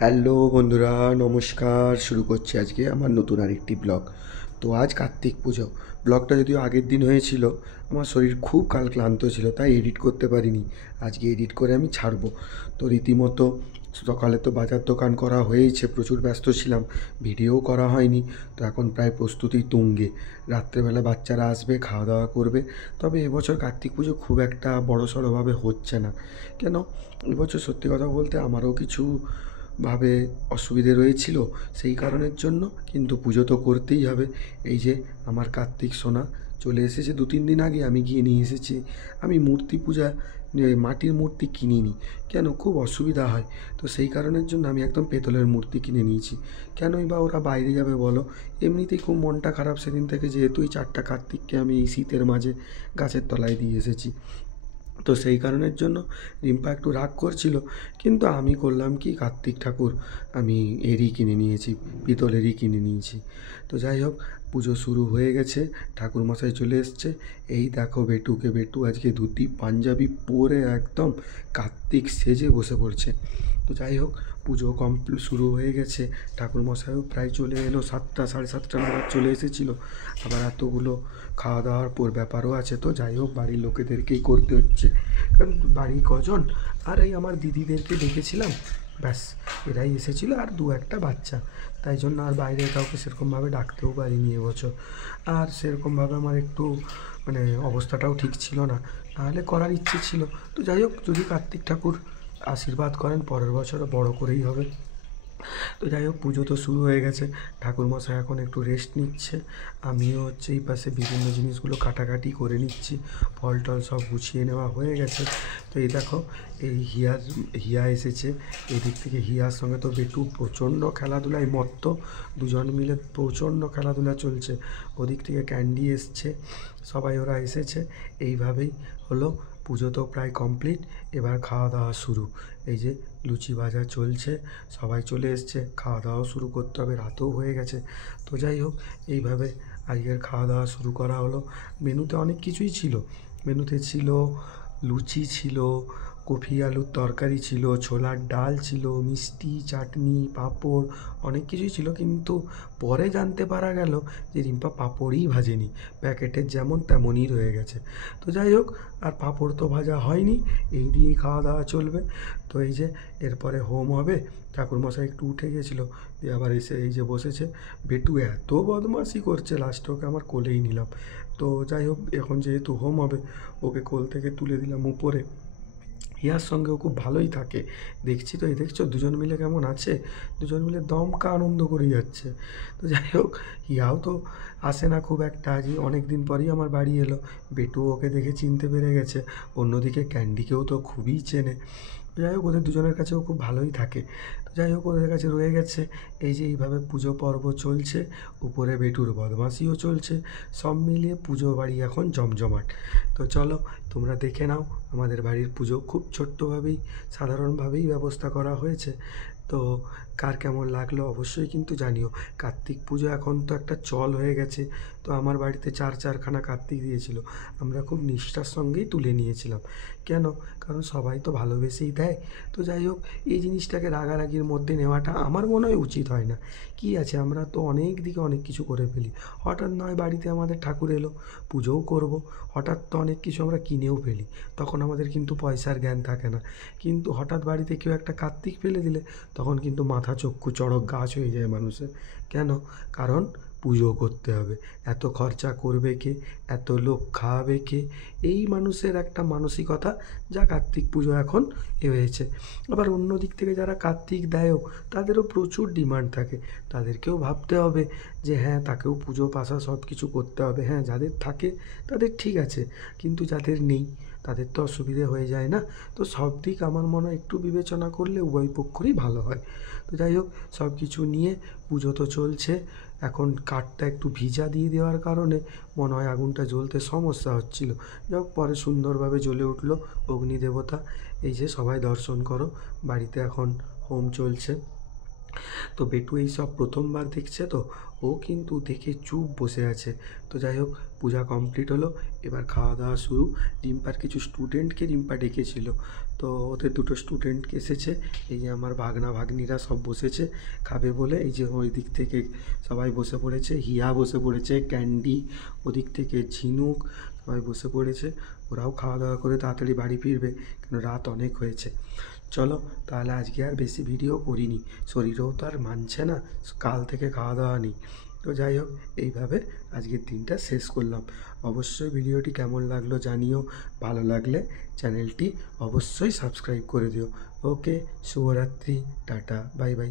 Hello বন্ধুরা, নমস্কার। শুরু করছি আজকে আমার নতুন আরেকটি ব্লগ। তো আজ কার্তিক পুজো। ব্লগটা যদিও আগের দিন হয়েছিল, আমার শরীর খুব কাল ক্লান্ত ছিল, তাই এডিট করতে পারিনি। আজকে এডিট করে আমি ছাড়বো। তো রীতিমতো সকালে তো বাজার দোকান করা হয়েছে, প্রচুর ব্যস্ত ছিলাম, ভিডিও করা হয়নি। তো এখন প্রায় প্রস্তুতি তুঙ্গে। রাত্রেবেলা বাচ্চারা আসবে, খাওয়া দাওয়া করবে। তবে এবছর কার্তিক পুজো খুব একটা বড়সড়ভাবে হচ্ছে না। কেন? এবছর সত্যি কথা বলতে আমারও কিছু ভাবে অসুবিধে রয়েছিল, সেই কারণের জন্য। কিন্তু পুজো তো করতেই হবে। এই যে আমার কার্তিক সোনা চলে এসেছে 2-3 দিন আগে, আমি গিয়ে নিয়ে এসেছি। আমি মূর্তি পূজা মাটির মূর্তি কিনিনি। কেন? খুব অসুবিধা হয়। তো সেই কারণের জন্য আমি একদম পেতলের মূর্তি কিনে নিয়েছি। কেনই বা ওরা বাইরে যাবে বলো? এমনিতেই খুব মনটা খারাপ সেদিন থেকে, যেহেতু এই 4টা কার্তিককে আমি এই শীতের মাঝে গাছের তলায় দিয়ে এসেছি। তো সেই কারণের জন্য রিম্পা একটু রাগ করছিল। কিন্তু আমি করলাম কি, কার্তিক ঠাকুর আমি এরই কিনে নিয়েছি, পিতলেরই কিনে নিয়েছি। তো যাই হোক, পুজো শুরু হয়ে গেছে, ঠাকুরমশাই চলে এসছে। এই দেখো বেটুকে, বেটু আজকে ধুতি পাঞ্জাবি পরে একদম কার্তিক সেজে বসে পড়ছে। তো যাই হোক, পুজো কমপ্লিট শুরু হয়ে গেছে। ঠাকুরমশাইও প্রায় চলে এলো, 7টা 7:30 নাগাদ চলে এসেছিলো। আবার এতগুলো খাওয়া দাওয়ার পর ব্যাপারও আছে। তো যাই হোক, বাড়ির লোকেদেরকেই করতে হচ্ছে, কারণ বাড়ি কজন। আর এই আমার দিদিদেরকে ডেকেছিলাম, ব্যাস, এরাই এসেছিলো, আর দু একটা বাচ্চা। তাই জন্য আর বাইরে কাউকে সেরকমভাবে ডাকতেও পারিনি এবছর। আর সেরকমভাবে আমার একটু মানে অবস্থাটাও ঠিক ছিল না, নাহলে করার ইচ্ছে ছিল। তো যাই হোক, যদি কার্তিক ঠাকুর আশীর্বাদ করেন, পরের বছরও বড় করেই হবে। তো যাই হোক, পুজো তো শুরু হয়ে গেছে। ঠাকুরমশাই এখন একটু রেস্ট নিচ্ছে। আমিও হচ্ছে এই পাশে বিভিন্ন জিনিসগুলো কাটাকাটি করে নিচ্ছি। ফল টল সব গুছিয়ে নেওয়া হয়ে গেছে। তো এই দেখো, এই হিয়া এসেছে। এদিক থেকে হিয়ার সঙ্গে তো বেটু প্রচণ্ড খেলাধুলায় মত্ত। দুজন মিলে প্রচণ্ড খেলাধুলা চলছে। ওদিক থেকে ক্যান্ডি এসছে, সবাই ওরা এসেছে। এইভাবেই হলো। পুজো তো প্রায় কমপ্লিট, এবার খাওয়া দাওয়া শুরু। এই যে লুচি ভাজা চলছে, সবাই চলে এসছে, খাওয়া দাওয়াও শুরু করতে হবে, রাতও হয়ে গেছে। তো যাই হোক, এইভাবে আজকের খাওয়া দাওয়া শুরু করা হলো। মেনুতে অনেক কিছুই ছিল। মেনুতে ছিল লুচি, ছিল কফি আলুর তরকারি, ছিল ছোলার ডাল, ছিল মিষ্টি, চাটনি, পাঁপড়, অনেক কিছুই ছিল। কিন্তু পরে জানতে পারা গেল যে রিম্পা পাঁপড়ই ভাজেনি, প্যাকেটের যেমন তেমনই রয়ে গেছে। তো যাই হোক, আর পাঁপড় তো ভাজা হয়নি, এই দিয়েই খাওয়া দাওয়া চলবে। তো এই যে এরপরে হোম হবে। ঠাকুরমশাই একটু উঠে গেছিলো, দিয়ে আবার এসে এই যে বসেছে। বেটু এত বদমাশি করছে, লাস্টে ওকে আমার কোলেই নিলাম। তো যাই হোক, এখন যেহেতু হোম হবে, ওকে কোল থেকে তুলে দিলাম উপরে। হিয়ার সঙ্গেও খুব ভালোই থাকে, দেখছি তো। এই দেখছো দুজন মিলে কেমন আছে, দুজন মিলে দমকা আনন্দ করে যাচ্ছে। তো যাই হোক, হিয়াও তো আসে না খুব একটা, আজই অনেক দিন পরেই আমার বাড়ি এলো। বেটু ওকে দেখে চিনতে পেরে গেছে। অন্যদিকে ক্যান্ডিকেও তো খুবই চেনে। যাই হোক, ওদের দুজনের কাছেও খুব ভালোই থাকে। তো যাই হোক, ওদের কাছে রয়ে গেছে। এই যে এইভাবে পুজো পর্ব চলছে, উপরে বেটুর বদমাশিও চলছে। সব মিলিয়ে পুজো বাড়ি এখন জমজমাট। তো চলো, তোমরা দেখে নাও আমাদের বাড়ির পুজো। খুব ছোট্টভাবেই, সাধারণভাবেই ব্যবস্থা করা হয়েছে। তো কার কেমন লাগলো অবশ্যই কিন্তু জানিও। কার্তিক পুজো এখন তো একটা চল হয়ে গেছে। তো আমার বাড়িতে 4-4খানা কার্তিক দিয়েছিল, আমরা খুব নিষ্ঠার সঙ্গেই তুলে নিয়েছিলাম। কেন? কারণ সবাই তো ভালোবেসেই দেয়। তো যাই হোক, এই জিনিসটাকে রাগারাগির মধ্যে নেওয়াটা আমার মনে হয় উচিত হয় না। কী আছে, আমরা তো অনেক দিকে অনেক কিছু করে ফেলি। হঠাৎ নয় বাড়িতে আমাদের ঠাকুর এলো, পুজোও করব, হঠাৎ তো অনেক কিছু আমরা কিনেও ফেলি। তখন আমাদের কিন্তু পয়সার জ্ঞান থাকে না। কিন্তু হঠাৎ বাড়িতে কেউ একটা কার্তিক ফেলে দিলে, তখন কিন্তু মাথা চক্ষু চড়ক গাছ হয়ে যায় মানুষের। কেন? কারণ পুজো করতে হবে। এত খরচা করবে কে? এত লোক খাওয়াবে কে? এই মানুষের একটা মানসিকতা, যা কার্তিক পুজো এখন হয়েছে। আবার অন্য দিক থেকে যারা কার্তিক দেয়ও, তাদেরও প্রচুর ডিমান্ড থাকে। তাদেরকেও ভাবতে হবে যে হ্যাঁ, তাকেও পুজো পাশা সব কিছু করতে হবে। হ্যাঁ, যাদের থাকে তাদের ঠিক আছে, কিন্তু যাদের নেই তাদের তো অসুবিধে হয়ে যায় না। তো সব দিক আমার মনে হয় একটু বিবেচনা করলে উভয় পক্ষরই ভালো হয়। তো যাই হোক, সব কিছু নিয়ে পুজো তো চলছে। এখন কাঠটা একটু ভিজা দিয়ে দেওয়ার কারণে মনে হয় আগুনটা জ্বলতে সমস্যা হচ্ছিল। যাই হোক, পরে সুন্দরভাবে জ্বলে উঠলো। অগ্নিদেবতা, এই যে সবাই দর্শন করো, বাড়িতে এখন হোম চলছে। তো বেটু এইসব প্রথমবার দেখছে, তো ও কিন্তু দেখে চুপ বসে আছে। তো যাই হোক, পূজা কমপ্লিট হলো, এবার খাওয়া দাওয়া শুরু। রিম্পার কিছু স্টুডেন্টকে রিম্পা ডেকেছিল, তো ওদের দুটো স্টুডেন্টকে এসেছে। এই যে আমার ভাগনা ভাগ্নিরা সব বসেছে খাবে বলে। এই যে ওই দিক থেকে সবাই বসে পড়েছে, হিয়া বসে পড়েছে, ক্যান্ডি, ওদিক থেকে ঝিনুক, সবাই বসে পড়েছে। ওরাও খাওয়া দাওয়া করে তাড়াতাড়ি বাড়ি ফিরবে, কেন রাত অনেক হয়েছে। চলো তাহলে আজকে আর বেশি ভিডিও করিনি, শরীরও তো আর মানছে না, কাল থেকে খাওয়া দাওয়া নেই। তো যাই হোক, এইভাবে আজকের দিনটা শেষ করলাম। অবশ্যই ভিডিওটি কেমন লাগলো জানিও, ভালো লাগলে চ্যানেলটি অবশ্যই সাবস্ক্রাইব করে দিও। ওকে, শুভরাত্রি, টাটা, বাই বাই।